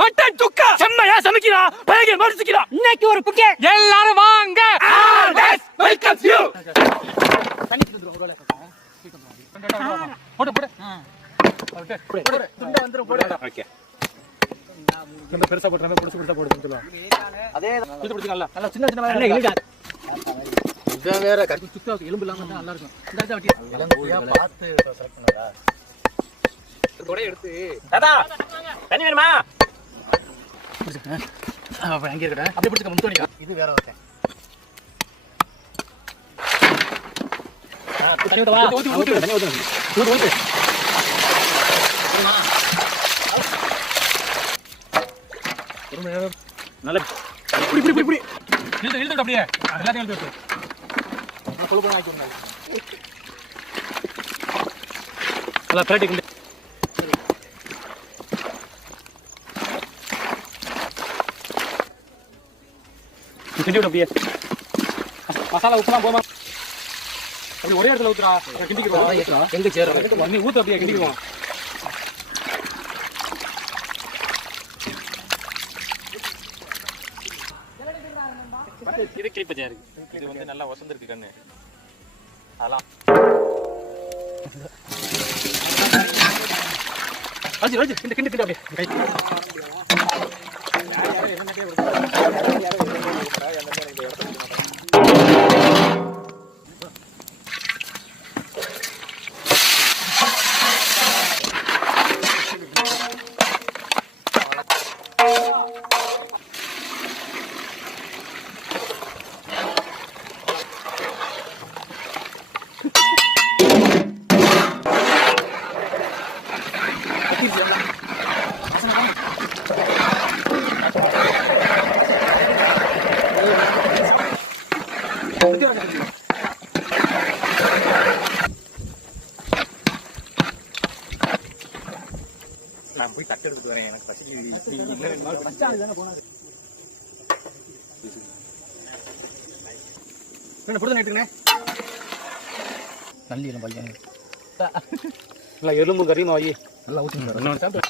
mutton சுக்கா செம்மையா சமைக்கிறா பையன் மறுத்துக்கிறா இன்னைக்கு ஒரு புக்கே எல்லாரும் வாங்க வெல்கம் யூ போடு போடு போடு துண்ட வந்துரும் போடு ஓகே நம்ம பெருசா போடுறோம் புடிச்சு புடிச்சா போடுன்னு சொல்லுவாங்க அதே இது புடிச்சீங்களா நல்லா சின்ன சின்ன வேற இல்ல இது வேற கட்டி சுத்தா எலும்பு இல்லாம இருந்தா நல்லா இருக்கும் இந்த வட்டி இளங்கூயா பார்த்து செலக்ட் பண்ணதா கொடை எடுத்து தாத்தா தண்ணி வேணுமா அப்ப அங்க இருக்கடா அப்படியே புடிச்சுக்க முத்தோணிக்கா இது வேற ஓகே தண்ணி ஊத்தவா ஊத்து தண்ணி ஊத்து ஊத்து நல்ல புடி புடி புடி இழுத்து அப்படியே எல்லாத்தையும் இழுத்து நான் சொல்ல போறேன் ஆக்கி வந்தாங்க நல்லா பிரேட்டி கிண்டு கிண்டி விடு அப்படியே மசாலா உப்புலாம் போமா அப்படி ஒரே இடத்துல ஊத்துறா கிண்டிக்கிறோம் எங்க சேர நீ ஊத்து அப்படியே கிண்டிக்கிறோம் இது கிளிப்பச்சா இருக்கு இது வந்து நல்லா வசந்திருக்கு கண்ணு அதெல்லாம் ராஜி ராஜி கிண்டு கிண்டு கிண்டு அப்படியே நான் போய் தட்டு எடுத்துட்டு வரேன் எனக்கு பசிக்குது நல்லி எலும்பு பையன் நல்லா எலும்பு கறியும் வாங்கி நல்லா ஊற்றி